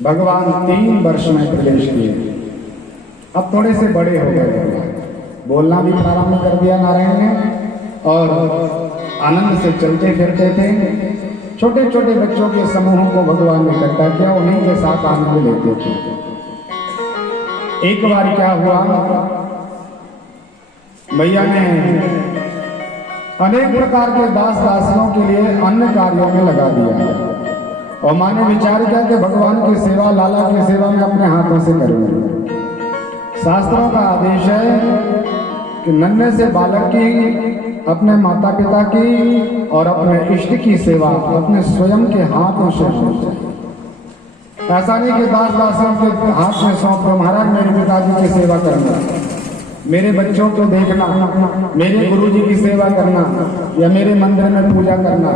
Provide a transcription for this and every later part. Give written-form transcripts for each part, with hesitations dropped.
भगवान 3 वर्ष में प्रवेश किए। अब थोड़े से बड़े हो गए, बोलना भी प्रारंभ कर दिया नारायण ने, और आनंद से चलते फिरते थे। छोटे छोटे बच्चों के समूहों को भगवान ने इकट्ठा किया, उन्हीं के साथ आनंद लेते थे। एक बार क्या हुआ, भैया ने अनेक प्रकार के दास दासियों के लिए अन्य कार्यों में लगा दिया, और माँ ने विचार किया कि भगवान की सेवा, लाला की सेवा में अपने हाथों से करूंगी। शास्त्रों का आदेश है कि नन्हे से बालक की, अपने माता पिता की और अपने इष्ट की सेवा अपने स्वयं के हाथों से होनी चाहिए। ऐसा नहीं कि दास दासियों के हाथ में सौंप दो, महाराज मेरे पिताजी की सेवा करना, मेरे बच्चों को देखना, मेरे गुरुजी की सेवा करना, या मेरे मंदिर में पूजा करना।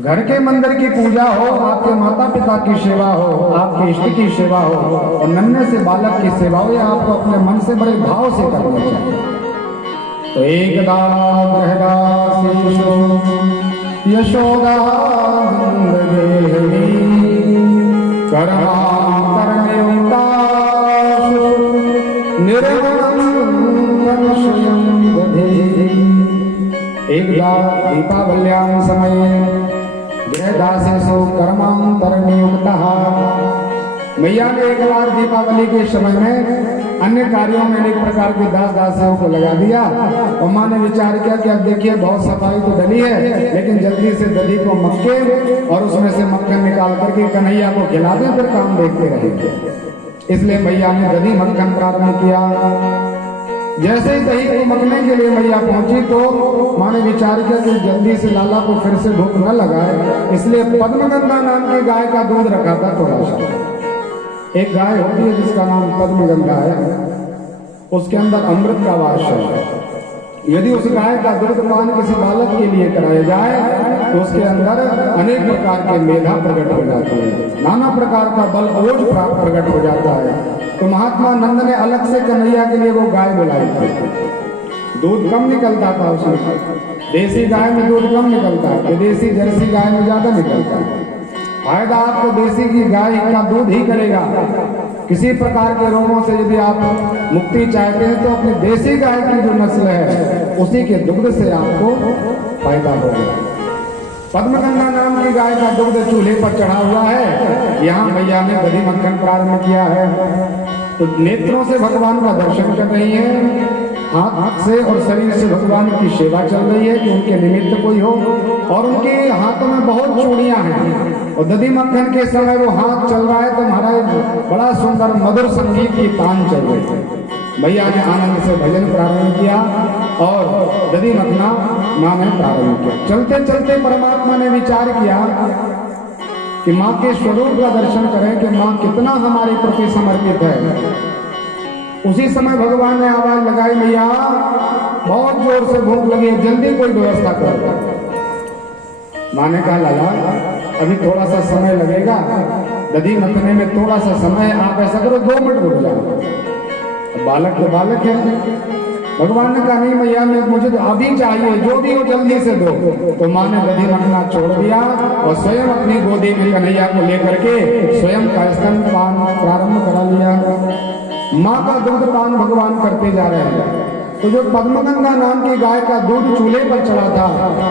घर के मंदिर की पूजा हो, आपके माता पिता की सेवा हो, आपके इष्ट की सेवा हो, और नन्हे से बालक की सेवा हो, या आपको अपने मन से बड़े भाव से करना चाहिए। तो एकदा गृहदासीषु यशोदा एकदा दीपावल्यां समये गृहदासीषु कर्मांतरनियुक्तः। मैया ने एक बार दीपावली के समय में अन्य कार्यों में अनेक प्रकार के दास दासियों को लगा दिया, और माँ ने विचार किया कि अब देखिए बहुत सफाई तो डली है, लेकिन जल्दी से दही को मक्के और उसमें से मक्खन निकाल करके कन्हैया को खिला दें, फिर काम देखते रहेंगे। इसलिए मैया ने दही मक्खन प्रारंभ किया। जैसे ही दही को मखने के लिए मैया पहुंची तो माँ ने विचार किया कि जल्दी से लाला को फिर से भूख न लगाए, इसलिए पद्मगंधा नाम की गाय का दूध रखा था थोड़ा सा। एक गाय होती है जिसका नाम पद्मगंधा है, उसके अंदर अमृत का वास है। यदि उस गाय का दूध पान किसी बालक के लिए कराया जाए तो उसके अंदर अनेक प्रकार के मेधा प्रकट हो जाते हैं, नाना प्रकार का बल ओज प्रकट हो जाता है। तो महात्मा नंद ने अलग से कन्हैया के लिए वो गाय बुलाई थी। दूध कम निकलता था उसमें, देसी गाय में दूध कम निकलता है, विदेशी जर्सी गाय में ज्यादा निकलता है। फायदा आपको देसी की गाय का दूध ही करेगा। किसी प्रकार के रोगों से यदि आप मुक्ति चाहते हैं तो अपनी देसी गाय की जो नस्ल है उसी के दुग्ध से आपको फायदा होगा। पद्मगंधा नाम की गाय का दुग्ध चूल्हे पर चढ़ा हुआ है, यहाँ मैया ने दही मक्खन प्रारंभ किया है। तो नेत्रों से भगवान का दर्शन कर रही है, हाथ से और शरीर से भगवान की सेवा चल रही है कि उनके निमित्त कोई हो, और उनके हाथों में बहुत चूड़ियां हैं, और दधी मक्खन के समय वो हाथ चल रहा है तो महाराज बड़ा सुंदर मधुर संगीत की तान चल रही है। भैया ने आनंद से भजन प्रारंभ किया और दधी मखना माँ ने प्रारंभ किया। चलते चलते परमात्मा ने विचार किया कि माँ के स्वरूप का दर्शन करें कि माँ कितना हमारे प्रति समर्पित है। उसी समय भगवान ने आवाज लगाई, मैया बहुत जोर से भूख लगी है, जल्दी कोई व्यवस्था करो। माँ ने कहा लाला अभी थोड़ा सा समय लगेगा, दधी मथने में थोड़ा सा समय, आप ऐसा करो 2 मिनट रुक जाओ। बालक तो बालक है। भगवान ने कहा नहीं मैया मुझे तो अभी चाहिए, जो भी हो जल्दी से दो। तो माँ ने दधी मखना छोड़ दिया और स्वयं अपनी गोदी में कन्हैया को लेकर के स्वयं का स्तनपान प्रारंभ करा लिया। माँ का दूध पान भगवान करते जा रहे हैं। तो जो पद्मगंधा नाम की गाय का दूध चूल्हे पर चढ़ा था,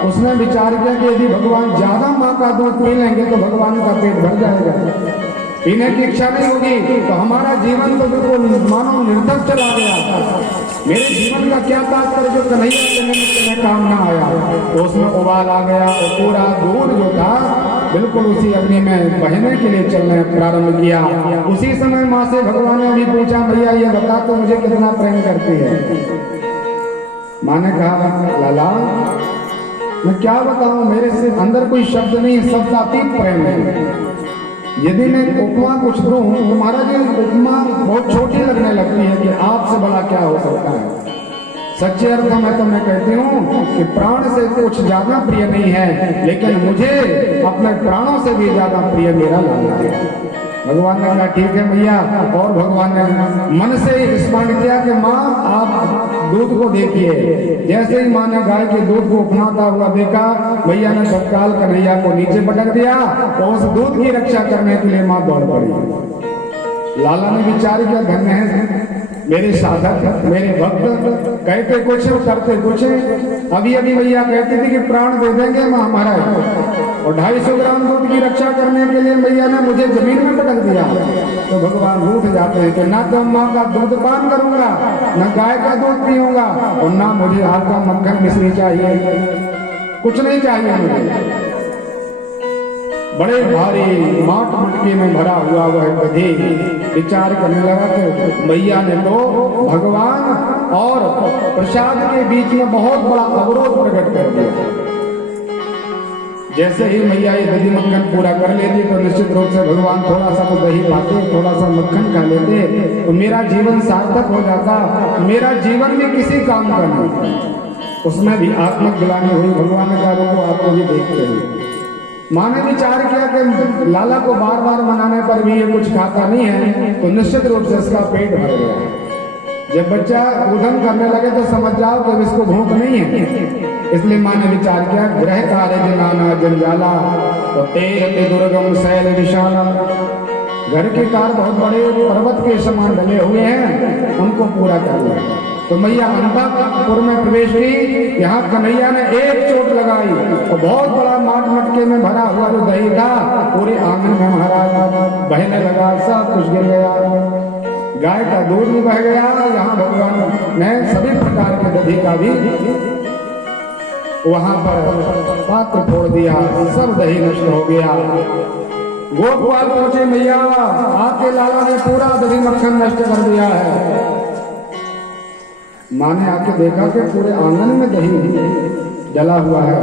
उसने विचार किया कि यदि भगवान ज्यादा माँ का दूध पी लेंगे तो भगवान का पेट भर जाएगा, पीने की इच्छा नहीं होगी, तो हमारा जीवन तो बिल्कुल मानो निरर्थक चला गया। मेरे जीवन का क्या तात्पर्य जो कन्हैया के निमित्त में काम ना आया। तो उसमें उबाल आ गया और पूरा दूध जो था बिल्कुल उसी अग्नि में बहने के लिए चलने प्रारंभ किया। उसी समय माँ से भगवान ने भी पूछा भैया ये बता तो मुझे कितना प्रेम करती है। माँ ने कहा लाला मैं क्या बताऊं, मेरे से अंदर कोई शब्द नहीं, शब्दातीत प्रेम है। यदि मैं उपमा कुछ दूं तो महाराज ये उपमा बहुत छोटी लगने लगती है कि आपसे बड़ा क्या हो सकता है। सच्चे अर्थ में तो मैं कहती हूँ कि प्राण से कुछ ज्यादा प्रिय नहीं है, लेकिन मुझे अपने प्राणों से भी ज्यादा प्रिय मेरा लाला है। भगवान ने कहा ठीक है मैया। और भगवान ने मन से ही स्मरण किया कि माँ आप दूध को देखिए। जैसे ही माँ ने गाय के दूध को अपनाता हुआ देखा, मैया ने तत्काल कन्हैया को नीचे पटक दिया और उस दूध की रक्षा करने के लिए माँ दौड़ पड़ी। लाला ने विचार किया धन्य है मेरे साधक, मेरे भक्त, कहते कुछ और करते कुछ। अभी अभी मैया कहती थी कि प्राण दे देंगे माँ महाराज, और 250 ग्राम दूध की रक्षा करने के लिए मैया ने मुझे जमीन में पटक दिया। तो भगवान रूठ जाते हैं कि ना तो माँ का दूध पान करूंगा, ना गाय का दूध पीऊंगा, और ना मुझे आपका मक्खन मिश्री चाहिए, कुछ नहीं चाहिए मुझे। बड़े भारी माट मटकी में भरा हुआ वह गधी विचार करने लगा कि मैया ने तो भगवान और प्रसाद के बीच में बहुत बड़ा अवरोध प्रकट कर दिया। जैसे ही मैया ये दही मक्खन पूरा कर लेती तो निश्चित रूप से भगवान थोड़ा सा तो दही पाते, थोड़ा सा मक्खन खा लेते तो मेरा जीवन सार्थक हो जाता, मेरा जीवन भी किसी काम का नहीं। उसमें भी आत्मक गिलानी हुई। भगवान ने कहा को आपको भी देखते हैं। माँ ने विचार किया कि लाला को बार बार मनाने पर भी ये कुछ खाता नहीं है, तो निश्चित रूप से इसका पेट भर गया। जब बच्चा उधम करने लगे तो समझ जाओ कि इसको भूख नहीं है। इसलिए माँ ने विचार किया ग्रह कार्य जनाना जंजाला तो ते दुर्गम शैल विशाला। घर के कार्य बहुत बड़े पर्वत के समान डले हुए हैं, उनको पूरा कर लिया। तो मैया अंतापुर में प्रवेश की। यहाँ कन्हैया ने एक चोट लगाई और बहुत बड़ा माट मटके में भरा हुआ जो दही था पूरे आंगन में महाराज बहने लगा, सब कुछ गिर गया, गाय का दूध भी बह गया। यहाँ भगवान ने सभी प्रकार के दही का भी वहां पर पात्र फोड़ दिया, सब दही नष्ट हो गया। गोपाल पहुंचे मैया, आपके लाला ने पूरा दही मक्खन नष्ट कर दिया है। माँ ने आके देखा कि पूरे आंगन में दही जला हुआ है।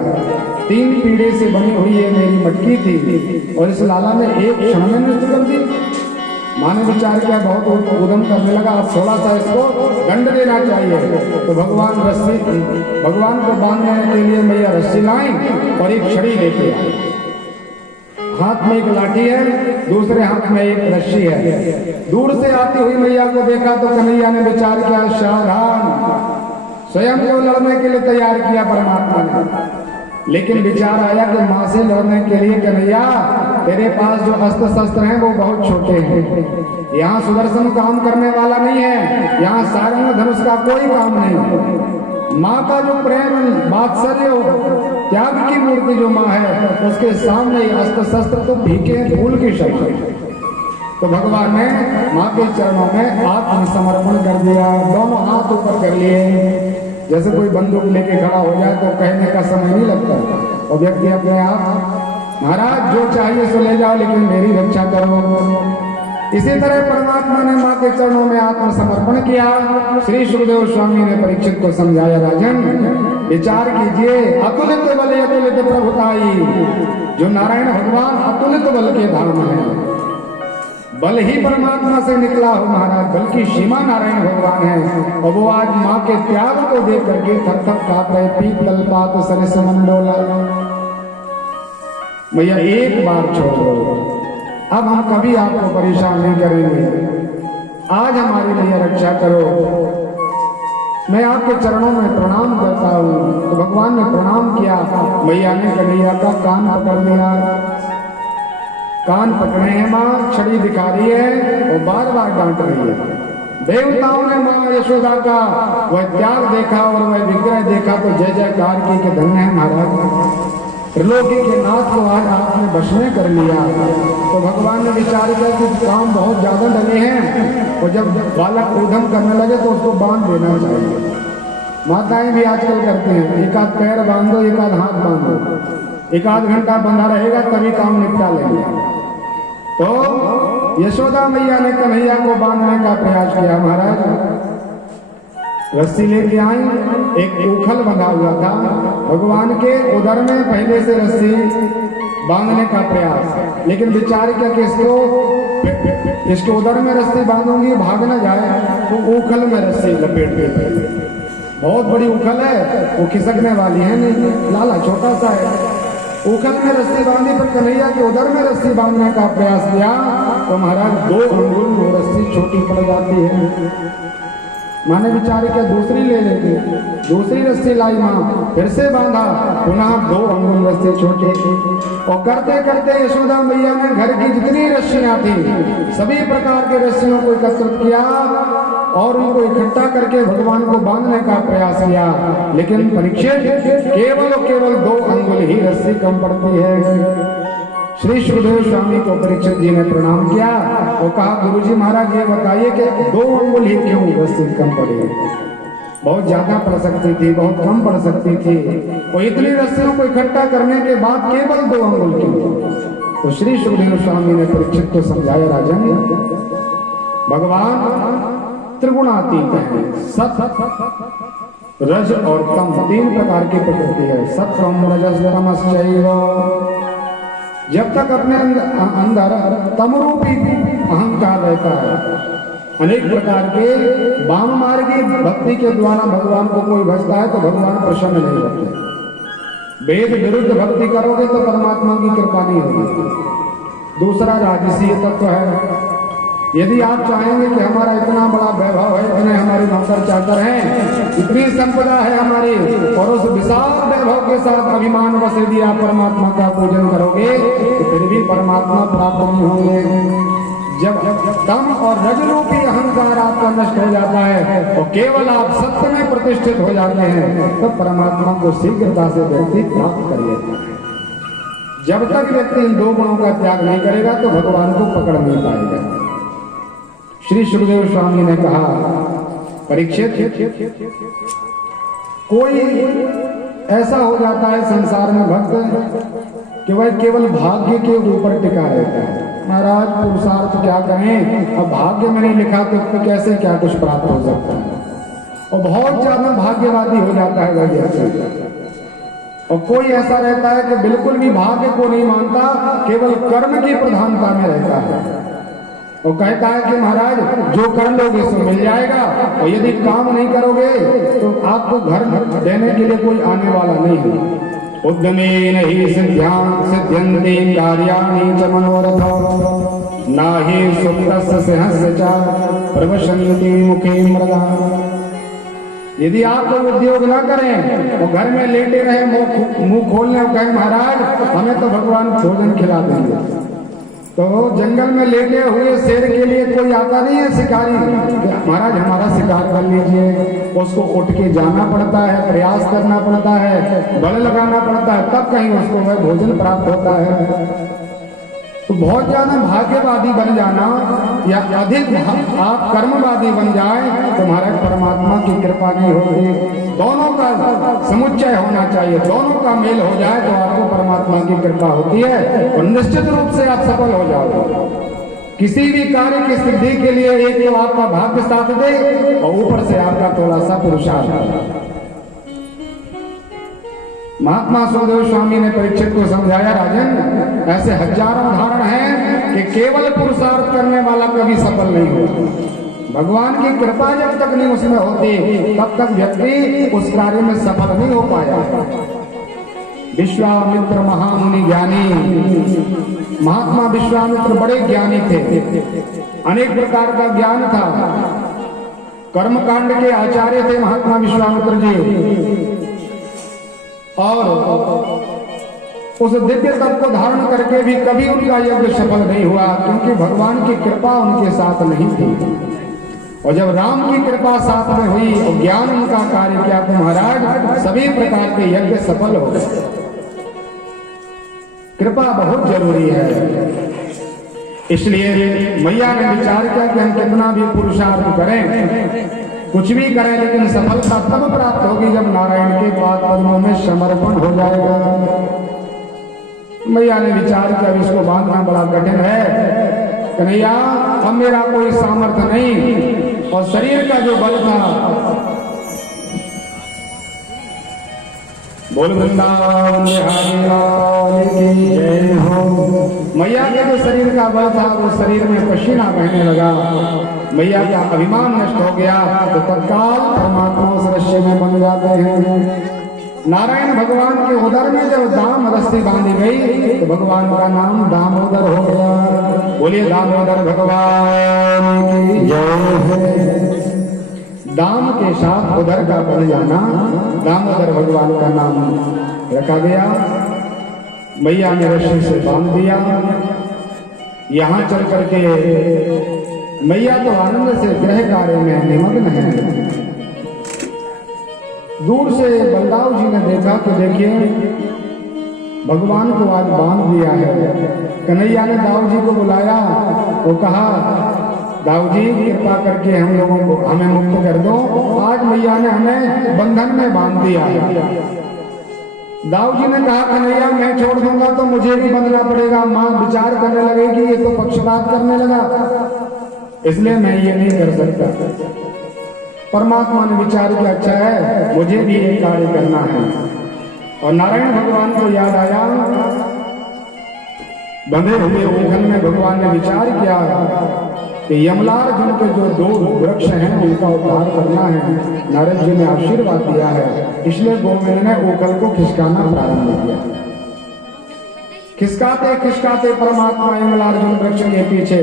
3 पीढ़े से बनी हुई ये मेरी मटकी थी और इस लाला ने एक क्षण में नष्ट कर दी। माँ ने विचार किया, बहुत उद्यम करने लगा, अब थोड़ा सा इसको दंड देना चाहिए। तो भगवान को बांधने के लिए मैया रस्सी लाई और एक छड़ी लेके आई। हाथ में एक लाठी है, दूसरे हाथ में एक रस्सी है। दूर से आती हुई मैया को देखा तो कन्हैया ने विचार किया सावधान, स्वयं को लड़ने के लिए तैयार किया परमात्मा ने। लेकिन विचार आया कि माँ से लड़ने के लिए कन्हैया तेरे पास जो अस्त्र शस्त्र हैं वो बहुत छोटे हैं। यहाँ सुदर्शन काम करने वाला नहीं है, यहाँ सारंग धनुष का कोई काम नहीं। माँ का जो प्रेम वात्सल्य त्याग की मूर्ति जो माँ है उसके सामने अस्त्र शस्त्र तो फीके धूल की शक्ति। तो भगवान ने माँ के चरणों में आत्मसमर्पण कर दिया, दोनों हाथ ऊपर कर लिए। जैसे कोई बंदूक लेके खड़ा हो जाए तो कहने का समय नहीं लगता, और व्यक्ति अपने आप महाराज जो चाहिए सो ले जाओ लेकिन मेरी रक्षा करो। इसी तरह परमात्मा ने माँ के चरणों में आत्मसमर्पण किया। श्री सुखदेव स्वामी ने परीक्षित को समझाया, राजन विचार कीजिए, अतुलित बल अतुलित प्रभुताई। जो नारायण भगवान अतुलित बल के धाम है, बल ही परमात्मा से निकला हो महाराज, बल्कि सीमा नारायण भगवान है। और वो आज माँ के त्याग को देख करके थक थक कांप रहे, पीतल पात सरस मंडोला। भैया एक बार छोड़ो, अब हम कभी आपको परेशान नहीं करेंगे। आज हमारी मैया रक्षा करो। मैं आपके चरणों में प्रणाम करता हूँ। तो भगवान ने प्रणाम किया। मैया ने कन्हैया का कान पकड़ लिया। कान पकड़े हैं माँ, छड़ी दिखा रही है और बार बार डांट रही है। देवताओं ने माँ यशोदा का वह त्याग देखा और वह विग्रह देखा तो जय जयकार की कि धन्य है महाराज, त्रिलोकी के नाथ को आज आपने वश में कर लिया। तो भगवान ने विचार किया कि काम बहुत ज्यादा डले हैं और जब बालक उद्यम करने लगे तो उसको बांध देना चाहिए। माताएं भी आजकल करते हैं, एक आध पैर बांध दो, एक आध हाथ बांध दो, एक आध घंटा बंधा रहेगा तभी काम निपटा लेंगे। तो यशोदा मैया ने कन्हैया को बांधने का प्रयास किया। महाराज रस्सी लेके आई, एक उखल बंधा हुआ था, भगवान के उदर में पहले से रस्सी बांधने का प्रयास, लेकिन विचार किया कि इसके उदर में रस्सी बांधूंगी भाग न जाए, तो उखल में रस्सी लपेट के, बहुत बड़ी उखल है वो खिसकने वाली है नहीं, लाला छोटा सा है। उखल में रस्सी बांधी पर कन्हैया के उदर में रस्सी बांधने का प्रयास किया तो महाराज 2 अंगुल वो रस्सी छोटी पड़ जाती है। माँ ने विचार किया दूसरी ले लेंगे, दूसरी रस्सी लाई माँ, फिर से बांधा, पुनः 2 अंगुल रस्सी छोटी। और करते करते यशोदा मैया ने घर की जितनी रस्सियां थी सभी प्रकार के रस्सियों को एकत्रित किया और उनको इकट्ठा करके भगवान को बांधने का प्रयास किया। लेकिन परीक्षित केवल 2 अंगुल ही रस्सी कम पड़ती है। श्री सुखदेव स्वामी को परीक्षित जी ने प्रणाम किया और कहा गुरुजी महाराज ये बताइए कि 2 अंगुल ही क्यों रस्सी कम पड़ी? बहुत ज्यादा पड़ सकती थी, बहुत कम पड़ सकती थी, और इतनी रस्सियों को इकट्ठा करने के बाद केवल 2 अंगुल क्यों? तो श्री सुखदेव स्वामी ने परीक्षित को समझाया, राजन भगवान त्रिगुणातीत है, सत रज और तम 3 प्रकार की प्रकृति है। सत्वम रजस तमश्चैव। जब तक अपने अंदर तमरूपी अहंकार रहता है, अनेक प्रकार के वाम मार्गी भक्ति के द्वारा भगवान को कोई भजता है तो भगवान प्रसन्न नहीं होते। वेद विरुद्ध भक्ति करोगे तो परमात्मा की कृपा नहीं होगी। दूसरा राजसी तत्व है। यदि आप चाहेंगे कि हमारा इतना बड़ा वैभव है, इतने हमारे नौकर चाकर हैं, इतनी संपदा है हमारी, और उस विशाल वैभव के साथ अभिमान बस यदि आप परमात्मा का पूजन करोगे तो फिर भी परमात्मा प्राप्त नहीं होंगे। जब तम और रजरूपी अहंकार आपका नष्ट हो जाता है और केवल आप सत्य में प्रतिष्ठित हो जाते हैं तो परमात्मा को शीघ्रता से व्यक्ति प्राप्त कर लेता है। जब तक व्यक्ति इन 2 गुणों का त्याग नहीं करेगा तो भगवान को पकड़ नहीं पाएगा। श्री सुखदेव स्वामी ने कहा, परीक्षित कोई ऐसा हो जाता है संसार में भक्त कि वह केवल भाग्य के ऊपर टिका रहता है। महाराज पुरुषार्थ क्या करें, अब भाग्य में नहीं लिखा तो कैसे क्या कुछ प्राप्त हो सकता है। और बहुत ज्यादा भाग्यवादी हो जाता है वह व्यक्ति। और कोई ऐसा रहता है कि बिल्कुल भी भाग्य को नहीं मानता, केवल कर्म की प्रधानता में रहता है। वो कहता है कि महाराज जो कर लोगे सो मिल जाएगा, और यदि काम नहीं करोगे तो आपको घर देने के लिए कोई आने वाला नहीं है। उद्यमेन ही सिद्ध्यन्ति कार्याणि च मनोरथ नाहि सुप्रस्य सिंहस्य च प्रवशन्ति मुखे मृदा। यदि आप कोई उद्योग ना करें और घर में लेटे रहे, मुंह खोलने और कहें महाराज हमें तो भगवान भोजन खिला देंगे, तो जंगल में लेटे हुए शेर के लिए कोई आता नहीं है शिकारी, महाराज हमारा शिकार कर लीजिए। उसको उठ के जाना पड़ता है, प्रयास करना पड़ता है, बल लगाना पड़ता है, तब कहीं उसको वह भोजन प्राप्त होता है। तो बहुत ज्यादा भाग्यवादी बन जाना या अधिक आप कर्मवादी बन जाए तो महाराज परमात्मा की कृपा नहीं होगी। दोनों का समुच्चय होना चाहिए, दोनों का मेल हो जाए तो आपको परमात्मा की कृपा होती है और निश्चित रूप से आप सफल हो जाओगे। किसी भी कार्य की सिद्धि के लिए एक तो आपका भाग्य साथ दे और ऊपर से आपका थोड़ा सा पुरुषार्थ। महात्मा सुखदेव स्वामी ने परीक्षित को समझाया, राजन ऐसे हजारों उदाहरण हैं कि केवल पुरुषार्थ करने वाला कभी सफल नहीं होता। भगवान की कृपा जब तक नहीं उसमें होती तब तक व्यक्ति उस कार्य में सफल नहीं हो पाया। विश्वामित्र महामुनि ज्ञानी, महात्मा विश्वामित्र बड़े ज्ञानी थे, अनेक प्रकार का ज्ञान था, कर्मकांड के आचार्य थे महात्मा विश्वामित्र जी, और उस दिव्य तत्व को धारण करके भी कभी उनका यज्ञ सफल नहीं हुआ क्योंकि भगवान की कृपा उनके साथ नहीं थी। और जब राम की कृपा साथ में हुई और ज्ञान उनका कार्य किया तो महाराज सभी प्रकार के यज्ञ सफल हो गए। कृपा बहुत जरूरी है। इसलिए मैया ने विचार किया कि हम कितना भी पुरुषार्थ करें, कुछ भी करें, लेकिन सफलता तब प्राप्त होगी जब नारायण के पाद पद्मों में समर्पण हो जाएगा। मैया ने विचार किया इसको बांधना बड़ा कठिन है, कन्हैया अब मेरा कोई सामर्थ्य नहीं, और शरीर का जो बल था, बोल वृंदावन बिहारी लाल की जय हो। मैया के जो शरीर का बल था वो शरीर में पसीना बहने लगा, मैया का अभिमान नष्ट हो गया तो तत्काल परमात्मा उस रस्सी में बन जाते हैं। नारायण भगवान के उदर में जब दाम रस्सी बांधी गई तो भगवान का नाम दामोदर हो गया। बोलिए दामोदर भगवान की जय। दाम के साथ उधर का पड़ जाना, दामोदर भगवान का नाम रखा गया। मैया ने रस्सी से बांध दिया। यहाँ चल करके मैया तो आनंद से गृह कार्य में निमग्न है। दूर से बलदाऊ जी ने देखा कि देखिए भगवान को आज बांध दिया है। कन्हैया ने दाऊ जी को बुलाया, वो कहा दाऊ जी कृपा करके हम लोगों को हमें मुक्त कर दो, आज मैया ने हमें बंधन में बांध दिया है। दाऊ जी ने कहा कन्हैया मैं छोड़ दूंगा तो मुझे भी बंधना पड़ेगा। मां विचार करने लगेगी ये तो पक्षपात करने लगा, इसलिए मैं ये नहीं कर सकता। परमात्मा ने विचार किया अच्छा है मुझे भी ये कार्य करना है। और नारायण भगवान को याद आया, बंधे हुए ऊखल में भगवान ने विचार किया कि यमलार्जुन के जो दो वृक्ष हैं उनका उद्धार करना है। नारद जी ने आशीर्वाद दिया है, इसलिए गोविंद ने ऊखल को खिसकाना प्रारंभ किया। खिसकाते खिसकाते परमात्मा यमलार्जुन वृक्ष के पीछे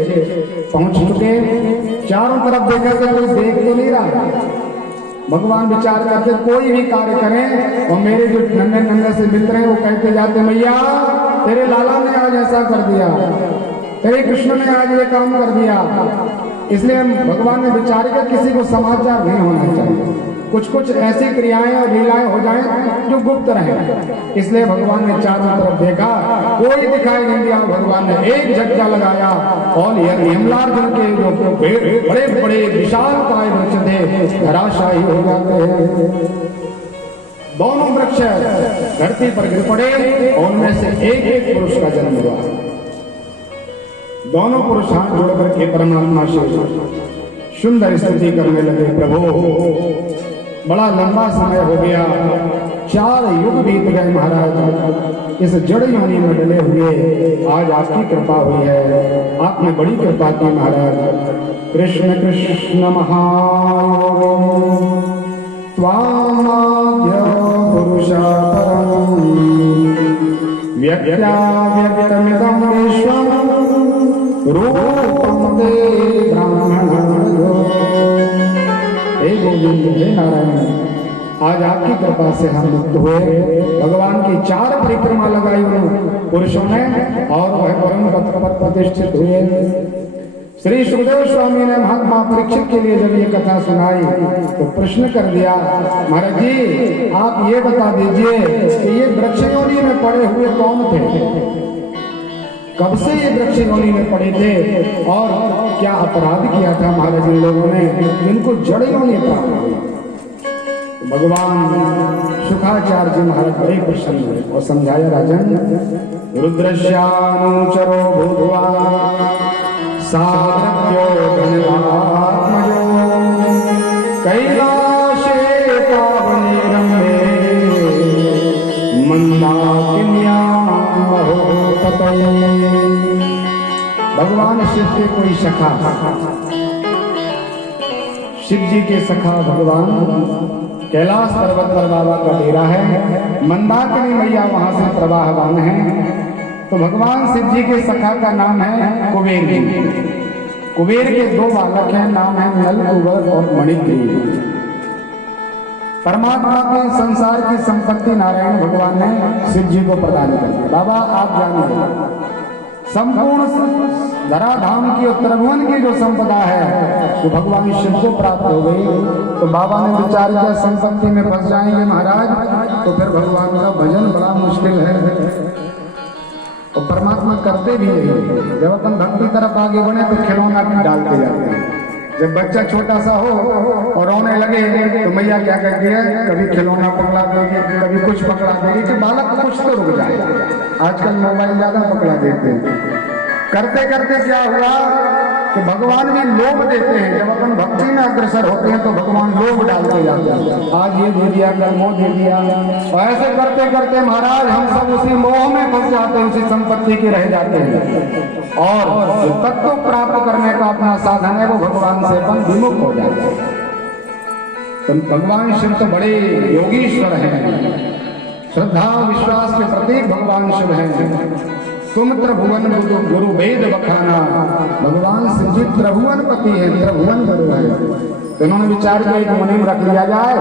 पहुंच चुके। चारों तरफ देखा कि कोई देख तो नहीं रहा। भगवान विचार करते कोई भी कार्य करें, और मेरे जो नन्हे नन्हे से मित्र हैं वो कहते जाते मैया तेरे लाला ने आज ऐसा कर दिया, तेरे कृष्ण ने आज ये काम कर दिया। इसलिए भगवान ने विचार किया किसी को समाचार नहीं होना चाहिए, कुछ कुछ ऐसी क्रियाएं और लीलाएं हो जाएं जो गुप्त रहे। इसलिए भगवान ने चारों तरफ देखा, कोई दिखाई नहीं दिया। भगवान ने एक झटका लगाया और यमलार्जुन के जो बड़े बड़े विशाल काय वृक्ष थे धराशायी हो जाते हैं। दोनों वृक्ष धरती पर गिर पड़े और उनमें से एक एक पुरुष का जन्म हुआ। दोनों पुरुष हाथ जोड़ करके परमात्मा से सुंदर स्तुति करने लगे। प्रभु बड़ा लंबा समय हो गया, 4 युग बीत गए महाराज, इस जड़ योनि में डले हुए आज आपकी कृपा हुई है। आपने बड़ी कृपा की महाराज। कृष्ण कृष्ण महायोगम त्वामाद्य पुरुषा परम व्यक्ताव्यक्तमिदं विश्वं रूपं ते ब्राह्मणो। हे गोविंद हे नारायण, आज आपकी कृपा से हम मुक्त हुए। भगवान की 4 परिक्रमा लगाई उन पुरुषों ने और वह परम पद पर प्रतिष्ठित हुए। श्री सुखदेव स्वामी ने महात्मा परीक्षित के लिए जब ये कथा सुनाई तो प्रश्न कर दिया, महाराज जी आप ये बता दीजिए कि ये वृक्ष योनि में पड़े हुए कौन थे, कब से ये वृक्ष योनि में पड़े थे और क्या अपराध किया था महाराज इन लोगों ने जिनको जड़ योनि प्राप्त हुई। भगवान शुकाचार्य जी महाराज बड़े प्रसन्न हुए और समझाया, राजन रुद्रश्यानुचरो भूत्वा साधक्यो धनवात्मयो कैलाशे पावने रम्ये मंदाकिन्यां महोत्तये। भगवान शिव के कोई सखा, शिव जी के सखा भगवान कैलाश पर्वत पर बाबा का डेरा है। मंदाकिनी मैया वहां से प्रवाहवान है। तो भगवान शिव जी के सखा का नाम है कुबेर जी। कुबेर के 2 बालक हैं, नाम है नल कुबर और मणिग्रीव। परमात्मा के संसार की संपत्ति नारायण भगवान ने शिव जी को प्रदान कर दी। बाबा आप जानिए संपूर्ण धराधाम की और त्रिभुवन की जो संपदा है तो भगवान शिव को प्राप्त हो गई। तो बाबा ने विचार किया संपत्ति में फंस जाएंगे महाराज तो फिर भगवान का भजन बड़ा मुश्किल है। तो परमात्मा करते भी नहीं, जब अपन भक्ति तरफ आगे बढ़े तो खिलौना भी डालते जाते हैं। जब बच्चा छोटा सा हो और रोने लगे तो मैया क्या कहती है, कभी खिलौना पकड़ा देगी, कभी कुछ पकड़ा देगी कि बालक कुछ तो रुक जाए। आजकल मोबाइल ज्यादा पकड़ा देते हैं। करते करते क्या हुआ कि भगवान भी लोभ देते हैं। जब अपन भक्ति में अग्रसर होते हैं तो भगवान लोभ डालते जाते हैं, आज ये दे दिया कल वो दे दिया। और ऐसे करते करते महाराज हम सब उसी मोह में फंस जाते हैं, उसी संपत्ति के रह जाते हैं और जो तत्व प्राप्त करने का अपना साधन है वो भगवान से अपन विमुख हो जाते हैं। तो भगवान शिव तो बड़े योगीश्वर हैं, श्रद्धा विश्वास के प्रतीक भगवान शिव हैं। सुमित्र भुवन गुरु वेद बखाना भगवान शिव जी त्रिभुवन पति है, त्रिभुवन गुरु है। तो इन्होंने विचार किया एक मुनिम रख लिया जाए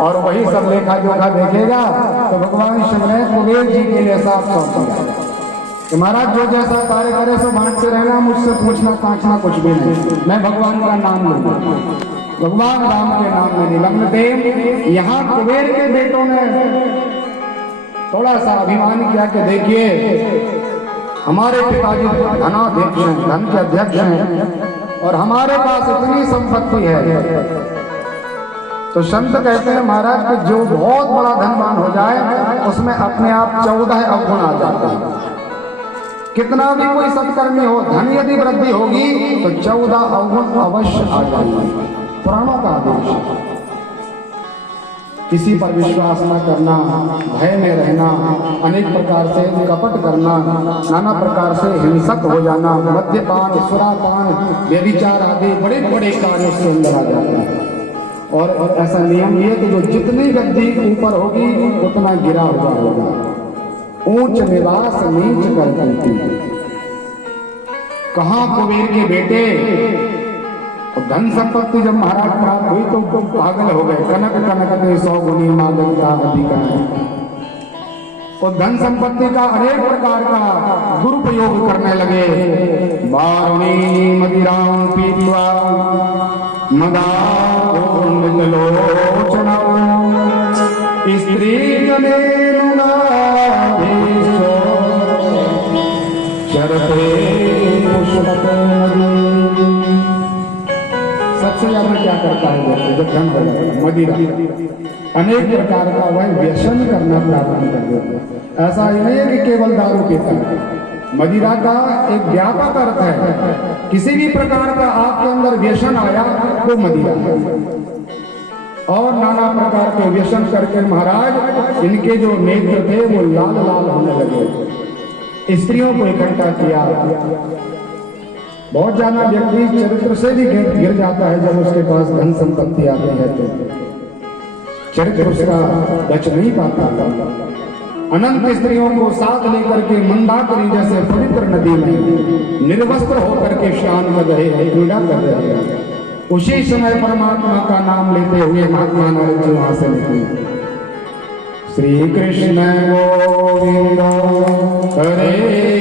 और वही सब लेखा जोखा देखेगा। तो भगवान शिव ने कुबेर जी के लिए साफ सौंप दिया कि महाराज जो जैसा कार्य करे सो बांटते रहना, मुझसे पूछना ताछना कुछ भी नहीं, मैं भगवान का नाम लूंगा। भगवान राम के नाम में निलग्न थे। यहाँ कुबेर के बेटों ने थोड़ा सा अभिमान किया कि देखिए हमारे पिताजी धनाध्यक्ष हैं, धन के अध्यक्ष हैं और हमारे पास इतनी संपत्ति है। तो संत कहते हैं महाराज कि जो बहुत बड़ा धनवान हो जाए उसमें अपने आप 14 अवगुण आ जाते हैं। कितना भी कोई सत्कर्मी हो, धन यदि वृद्धि होगी तो 14 अवगुण अवश्य आ जाएंगे। पुराणों का आदेश है। किसी पर विश्वास न करना, भय में रहना, अनेक प्रकार से कपट करना, नाना प्रकार से हिंसक हो जाना, मद्यपान, सुरापान, व्यभिचार आदि बड़े बड़े कार्यों से अंदर आ जाते हैं। और ऐसा नियम ये कि जो जितनी गद्दी ऊपर होगी उतना गिरा हुआ होगा। ऊंच निवास नीच करती थी। कहाँ कुबेर के बेटे धन संपत्ति जब महाराज प्राप्त हुई तो पागल हो गए। कनक कनक 100 गुनी मादकता अधिकार। तो धन संपत्ति का अनेक प्रकार का दुरुपयोग करने लगे। बारुणी मदिरां पीत्वा मदालोचना स्त्री चरते पुष्पते। सबसे ज्यादा क्या करता है जब धन बढ़ता मदिरा, अनेक प्रकार का वह व्यसन करना प्रारंभ कर देता है। ऐसा ही नहीं है कि केवल दारू पीता है। मदिरा का एक व्यापक अर्थ है। किसी भी प्रकार का आपके अंदर व्यसन आया वो मदिरा है। और नाना प्रकार के व्यसन करके महाराज इनके जो नेत्र थे वो लाल लाल होने लगे। स्त्रियों को इकट्ठा किया। बहुत ज्यादा व्यक्ति चरित्र से भी गिर जाता है जब उसके पास धन संपत्ति आती है तो चरित्र उसका बच नहीं पाता। अनंत स्त्रियों को साथ लेकर के मंदाकिनी जैसे पवित्र नदी में निर्वस्त्र होकर के स्नान कर रहे हैं, क्रीड़ा कर रहे हैं। उसी समय परमात्मा का नाम लेते हुए महात्मा नारद जी वहां से निकले। श्री कृष्ण गोविंद हरे